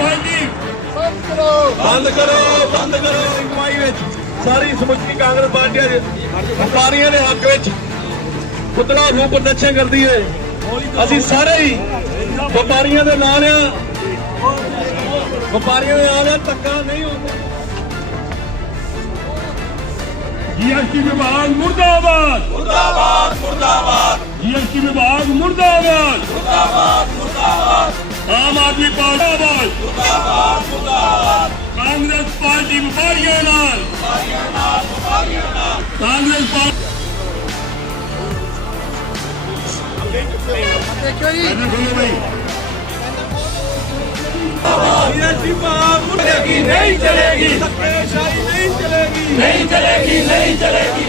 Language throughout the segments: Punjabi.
ਪਾਰਟੀ ਬੰਦ ਕਰੋ ਬੰਦ ਕਰੋ। ਅਗਵਾਈ ਵਿੱਚ ਸਾਰੀ ਸਮੁੱਚੀ ਕਾਂਗਰਸ ਪਾਰਟੀ ਵਪਾਰੀਆਂ ਦੇ ਹੱਕ ਵਿੱਚ ਪੁਤਲਾ ਫੂਕ ਨੱਚੇ ਕਰਦੀ ਹੈ ਅਸੀਂ ਸਾਰੇ ਹੀ ਵਪਾਰੀਆਂ ਦੇ ਨਾਲ ਆ। ਵਪਾਰੀਆਂ ਦੇ ਨਾਲ ਆ ਧੱਕਾ ਨਹੀਂ ਹੁੰਦਾ। ਮੁਰਦਾਬਾਦ। ਮੁਰਦਾਬਾਦ ਮੁਰਦਾਬਾਦ। ਜੀਐਸਟੀ ਵਿਭਾਗ ਮੁਰਦਾਬਾਦ ਮੁਰਦਾਬਾਦ ਮੁਰਦਾਬਾਦ। ਆਮ ਆਦਮੀ ਪਾਰਟੀ ਮੁਰਦਾਬਾਦ ਮੁਰਦਾਬਾਦ। ਕਾਂਗਰਸ ਪਾਰਟੀ ਵਪਾਰੀਆਂ ਨਾਲ। ਕਾਂਗਰਸ ਪਾਰਟੀ ਦੇਖੋ ਜੀ ਜੀਐਸਟੀ ਭਾਗ ਮੁਰਦੇਗੀ ਨਹੀਂ ਚਲੇਗੀ ਧੱਕੇਸ਼ਾਹੀ ਨਹੀਂ ਚਲੇਗੀ ਨਹੀਂ ਚਲੇਗੀ। ਨਹੀਂ ਚਲੇਗੀ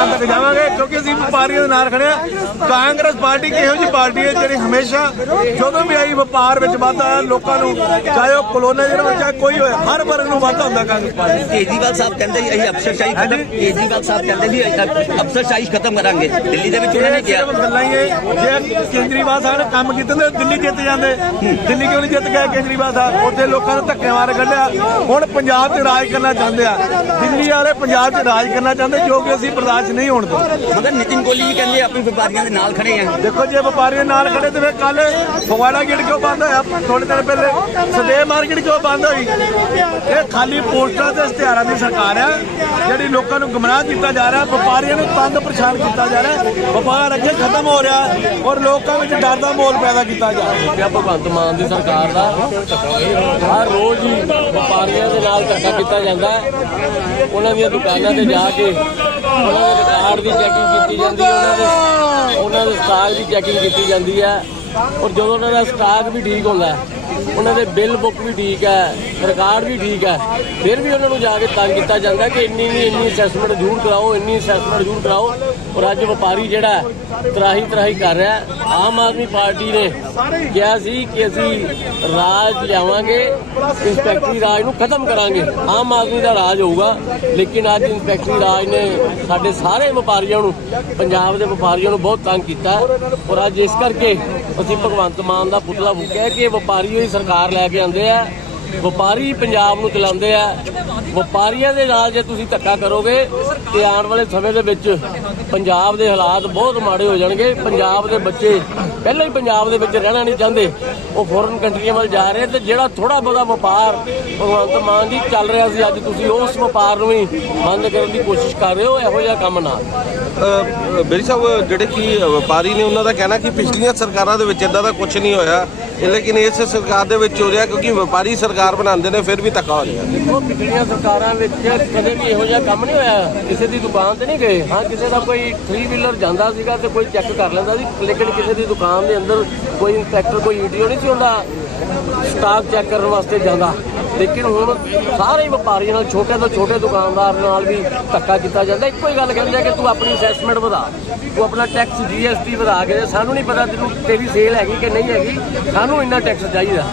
ਕਰਾਂ ਤੱਕ ਜਾਵਾਂਗੇ ਕਿਉਂਕਿ ਅਸੀਂ ਵਪਾਰੀਆਂ ਦੇ ਨਾਲ ਖੜੇ ਆ ਕਾਂਗਰਸ ਪਾਰਟੀ ਕਿਹੋ ਜੀ ਪਾਰਟੀ ਹੈ ਜਿਹੜੀ ਹਮੇਸ਼ਾ ਜਦੋਂ ਵੀ ਆਈ ਵਪਾਰ ਵਿੱਚ ਵਾਧਾ ਲੋਕਾਂ ਨੂੰ ਚਾਹੇ ਉਹ ਕਲੋਨੇ ਜਿਹੜਾ ਵਿੱਚ ਚਾਹੇ ਕੋਈ ਹੋਏ ਹਰ ਵਰਗ ਨੂੰ ਵਾਧਾ ਹੁੰਦਾ ਕਾਂਗਰਸ ਪਾਰਟੀ। ਕੇਜਰੀਵਾਲ ਸਾਹਿਬ ਕਹਿੰਦੇ ਅਸੀਂ ਅਫਸਰਸ਼ਾਹੀ ਖਤਮ ਕੇਜਰੀਵਾਲ ਸਾਹਿਬ ਕਹਿੰਦੇ ਅਸੀਂ ਅਫਸਰਸ਼ਾਹੀ ਖਤਮ ਕਰਾਂਗੇ। ਦਿੱਲੀ ਦੇ ਵਿੱਚ ਉਹਨਾਂ ਨੇ ਇਹ ਕਿਹਾ ਗੱਲਾਂ ਹੀ ਜੇ ਕੇਜਰੀਵਾਲ ਸਾਹਿਬ ਕੰਮ ਕੀਤੇ ਤੇ ਦਿੱਲੀ ਜਿੱਤ ਜਾਂਦੇ। ਦਿੱਲੀ ਕਿਉਂ ਨਹੀਂ ਜਿੱਤ ਗਏ ਕੇਜਰੀਵਾਲ ਸਾਹਿਬ? ਉੱਥੇ ਲੋਕਾਂ ਨੂੰ ਧੱਕੇ ਮਾਰ ਕੱਢਿਆ। ਹੁਣ ਪੰਜਾਬ 'ਚ ਰਾਜ ਕਰਨਾ ਚਾਹੁੰਦੇ ਆ। ਦਿੱਲੀ ਵਾਲੇ ਪੰਜਾਬ 'ਚ ਰਾਜ ਕਰਨਾ ਚਾਹੁੰਦੇ ਜੋ ਕਿ ਅਸੀਂ ਬਰਦਾਸ਼ਤ ਨਹੀਂ ਹੋਣ ਦਿੰਦੇ। ਮਗਰ ਨਿਤਿਨ ਗੋਲੀ ਵੀ ਕਹਿੰਦੇ ਆਪਣੀ ਵਪਾਰੀਆਂ ਦੇ ਨਾਲ ਖੜੇ ਆ। ਦੇਖੋ ਜੇ ਵਪਾਰੀਆਂ ਨਾਲ ਖੜੇ ਤੇ ਫਿਰ ਕੱਲ ਫਗਵਾੜਾ ਗੇਟ ਕਿਉਂ ਬੰਦ ਹੋਇਆ? ਥੋੜੇ ਦਿਨ ਪਹਿਲੇ ਸਦੇ ਮਾਰਕੀਟ ਕਿਉਂ ਬੰਦ ਹੋਈ? ਇਹ ਖਾਲੀ ਪੋਸਟਰਾਂ ਤੇ ਇਸ਼ਤਿਹਾਰਾਂ ਦੀ ਸਰਕਾਰ ਆ ਜਿਹੜੀ ਲੋਕਾਂ ਨੂੰ ਗੁੰਮਰਾਹ ਕੀਤਾ ਜਾ ਰਿਹਾ ਵਪਾਰੀਆਂ ਨੂੰ ਤੰਗ ਪਰੇਸ਼ਾਨ ਕੀਤਾ ਜਾ ਰਿਹਾ ਵਪਾਰ ਅੱਗੇ ਖਤਮ ਹੋ ਰਿਹਾ ਔਰ ਲੋਕਾਂ ਵਿੱਚ ਡਰ ਦਾ ਮਾਹੌਲ ਪੈਦਾ ਕੀਤਾ ਜਾ ਰਿਹਾ। ਕਿਹਾ ਭਗਵੰਤ ਮਾਨ ਦੀ ਸਰਕਾਰ ਦਾ ਹਰ ਰੋਜ਼ ਹੀ ਵਪਾਰੀਆਂ ਦੇ ਨਾਲ ਧੱਕਾ ਕੀਤਾ ਜਾਂਦਾ ਹੈ। ਉਹਨਾਂ ਦੀਆਂ ਦੁਕਾਨਾਂ ਤੇ ਜਾ ਕੇ ਉਹਨਾਂ ਦੇ ਦੀ ਚੈਕਿੰਗ ਕੀਤੀ ਜਾਂਦੀ ਹੈ, ਉਹਨਾਂ ਦੇ ਉਹਨਾਂ ਦੇ ਸਟਾਕ ਦੀ ਚੈਕਿੰਗ ਕੀਤੀ ਜਾਂਦੀ ਹੈ। ਔਰ ਜਦੋਂ ਉਹਨਾਂ ਦਾ ਸਟਾਕ ਵੀ ਠੀਕ ਹੁੰਦਾ ਉਹਨਾਂ ਦੇ ਬਿੱਲ ਬੁੱਕ ਵੀ ਠੀਕ ਹੈ ਰਿਕਾਰਡ ਵੀ ਠੀਕ ਹੈ, ਫਿਰ ਵੀ ਉਹਨਾਂ ਨੂੰ ਜਾ ਕੇ ਤੰਗ ਕੀਤਾ ਜਾਂਦਾ ਕਿ ਇੰਨੀ ਨਹੀਂ ਇੰਨੀ ਅਸੈਸਮੈਂਟ ਜ਼ਰੂਰ ਕਰਾਓ, ਇੰਨੀ ਅਸੈਸਮੈਂਟ ਜ਼ਰੂਰ ਕਰਾਓ। ਔਰ ਅੱਜ ਵਪਾਰੀ ਜਿਹੜਾ ਤਰਾਹੀ ਤਰਾਹੀ ਕਰ ਰਿਹਾ ਆਮ ਆਦਮੀ ਪਾਰਟੀ ਨੇ ਕਿਹਾ ਸੀ ਕਿ ਅਸੀਂ ਰਾਜ ਲਿਆਵਾਂਗੇ, ਇੰਸਪੈਕਟਰੀ ਰਾਜ ਨੂੰ ਖਤਮ ਕਰਾਂਗੇ। ਆਮ ਆਦਮੀ ਦਾ ਰਾਜ ਹੋਊਗਾ, ਲੇਕਿਨ ਅੱਜ ਇੰਸਪੈਕਟਰੀ ਰਾਜ ਨੇ ਸਾਡੇ ਸਾਰੇ ਵਪਾਰੀਆਂ ਨੂੰ, ਪੰਜਾਬ ਦੇ ਵਪਾਰੀਆਂ ਨੂੰ ਬਹੁਤ ਤੰਗ ਕੀਤਾ ਔਰ ਅੱਜ ਇਸ ਕਰਕੇ ਅਸੀਂ ਭਗਵੰਤ ਮਾਨ ਦਾ ਪੁਤਲਾ ਫੂਕਿਆ ਕਿ ਵਪਾਰੀ ਹੀ ਸਰਕਾਰ ਲੈ ਕੇ ਆਂਦੇ ਆ। ਵਪਾਰੀ ਪੰਜਾਬ ਨੂੰ ਚਲਾਉਂਦੇ ਆ। ਵਪਾਰੀਆਂ ਦੇ ਨਾਲ ਜੇ ਤੁਸੀਂ ਧੱਕਾ ਕਰੋਗੇ ਤੇ ਆਉਣ ਵਾਲੇ ਸਮੇਂ ਦੇ ਵਿੱਚ ਪੰਜਾਬ ਦੇ ਹਾਲਾਤ ਬਹੁਤ ਮਾੜੇ ਹੋ ਜਾਣਗੇ। ਪੰਜਾਬ ਦੇ ਬੱਚੇ ਪਹਿਲਾਂ ਹੀ ਪੰਜਾਬ ਦੇ ਵਿੱਚ ਰਹਿਣਾ ਨਹੀਂ ਚਾਹੁੰਦੇ। ਉਹ ਫੋਰਨ ਕੰਟਰੀਆਂ ਵੱਲ ਜਾ ਰਹੇ ਤੇ ਜਿਹੜਾ ਥੋੜਾ ਬਹੁਤਾ ਵਪਾਰ ਭਗਵੰਤ ਮਾਨ ਜੀ ਚੱਲ ਰਿਹਾ ਸੀ ਅੱਜ ਤੁਸੀਂ ਉਸ ਵਪਾਰ ਨੂੰ ਵੀ ਬੰਦ ਕਰਨ ਦੀ ਕੋਸ਼ਿਸ਼ ਕਰ ਰਹੇ ਹੋ ਇਹੋ ਜਿਹਾ ਕੰਮ ਨਾ। ਅ, ਬੇਰੀ ਸਾਹਿਬ ਜਿਹੜੇ ਕਿ ਵਪਾਰੀ ਨੇ ਉਹਨਾਂ ਦਾ ਕਹਿਣਾ ਕਿ ਪਿਛਲੀਆਂ ਸਰਕਾਰਾਂ ਦੇ ਵਿੱਚ ਇਦਾਂ ਦਾ ਕੁਝ ਨਹੀਂ ਹੋਇਆ। ਲੇਕਿਨ ਇਸ ਸਰਕਾਰ ਦੇ ਵਿੱਚ ਹੋ ਰਿਹਾ, ਕਿਉਂਕਿ ਵਪਾਰੀ ਸਰਕਾਰ ਬਣਾਉਂਦੇ ਨੇ, ਫਿਰ ਵੀ ਧੱਕਾ ਹੋ ਰਿਹਾ। ਉਹ ਪਿਛਲੀਆਂ ਸਰਕਾਰਾਂ ਵਿੱਚ ਕਦੇ ਵੀ ਇਹੋ ਜਿਹਾ ਕੰਮ ਨਹੀਂ ਹੋਇਆ। ਕਿਸੇ ਦੀ ਦੁਕਾਨ ਤੇ ਨਹੀਂ ਗਏ। ਹਾਂ, ਕਿਸੇ ਦਾ ਕੋਈ 3 ਵੀਲਰ ਜਾਂਦਾ ਸੀਗਾ ਤੇ ਕੋਈ ਚੈੱਕ ਕਰ ਲੈਂਦਾ ਸੀ, ਲੇਕਿਨ ਕਿਸੇ ਦੀ ਦੁਕਾਨ ਦੇ ਅੰਦਰ ਕੋਈ ਇੰਸਪੈਕਟਰ ਕੋਈ ਈਟੀਓ ਨਹੀਂ ਸੀ ਹੁੰਦਾ। ਸਟਾਫ ਚੈੱਕ ਕਰਨ ਵਾਸਤੇ ਜਾਂਦਾ। ਲੇਕਿਨ ਹੁਣ ਸਾਰੇ ਵਪਾਰੀਆਂ ਨਾਲ ਛੋਟੇ ਤੋਂ ਛੋਟੇ ਦੁਕਾਨਦਾਰ ਨਾਲ ਵੀ ਧੱਕਾ ਕੀਤਾ ਜਾਂਦਾ। ਇੱਕੋ ਹੀ ਗੱਲ ਕਹਿੰਦੇ ਆ ਕਿ ਤੂੰ ਆਪਣੀ ਅਸੈਸਮੈਂਟ ਵਧਾ। ਤੂੰ ਆਪਣਾ ਟੈਕਸ ਜੀਐਸਟੀ ਵਧਾ ਕੇ ਸਾਨੂੰ ਨਹੀਂ ਪਤਾ ਤੈਨੂੰ ਤੇਰੀ ਸੇਲ ਹੈਗੀ ਕਿ ਨਹੀਂ ਹੈਗੀ। ਸਾਨੂੰ ਇੰਨਾ ਟੈਕਸ ਚਾਹੀਦਾ।